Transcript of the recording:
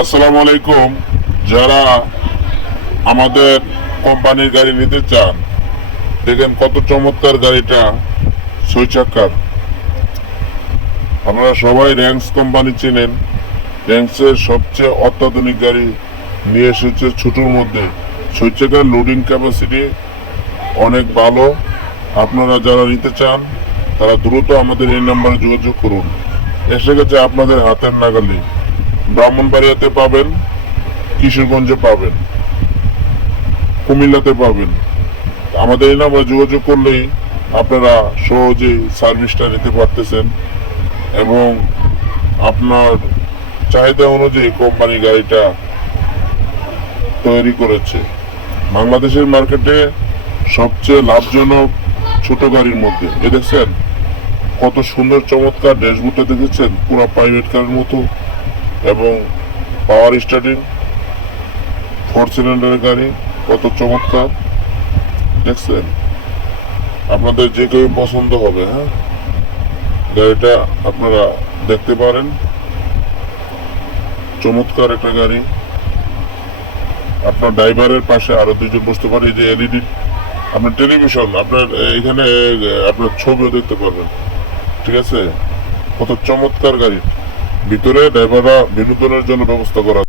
আসসালামু আলাইকুম। যারা আমাদের কোম্পানির গাড়ি নিতে চান, দেখেন কত চমৎকার গাড়িটা, 6 চাকার। আপনারা সবাই র্যাঙ্কস কোম্পানি চেনেন। র্যাঙ্কসের সবচেয়ে অত্যাধুনিক গাড়ি নিয়ে এসেছে ছোটোর মধ্যে। 6 চাকার লোডিং ক্যাপাসিটি অনেক ভালো। আপনারা যারা নিতে চান তারা দ্রুত আমাদের এই নাম্বারে যোগাযোগ করুন। এসে গেছে আপনাদের হাতের নাগালে। ব্রাহ্মণবাড়িয়াতে পাবেন, কিশোরগঞ্জে পাবেন, কুমিল্লাতে পাবেন। আমাদের এই নাম্বারে যোগাযোগ করলেই আপনারা সহজেই সার্ভিসটা নিতে পারতেছেন এবং আপনার চাহিদা অনুযায়ী কোম্পানি গাড়িটা তৈরি করেছে। বাংলাদেশের মার্কেটে সবচেয়ে লাভজনক ছোট গাড়ির মধ্যে এ দেখছেন কত সুন্দর চমৎকার ড্যাশবোর্ডটা, দেখেছেন পুরো প্রাইভেট কারের মতো এবং পাওয়ার স্টার্টিং 4 সিলিন্ডারের গাড়ি, কত চমৎকার দেখছেন। আপনাদের যে কেউ পছন্দ হবে। হ্যাঁ, গাড়িটা আপনারা দেখতে পারেন, চমৎকার একটা গাড়ি। আপনার ড্রাইভারের পাশে আরো 2জন বসতে পারে। যে এলইডি আপনার টেলিভিশন, আপনার এখানে আপনার ছবিও দেখতে পারবেন। ঠিক আছে, কত চমৎকার গাড়ি। ভিতরে ড্রাইভাররা বিনোদনের জন্য ব্যবস্থা করা।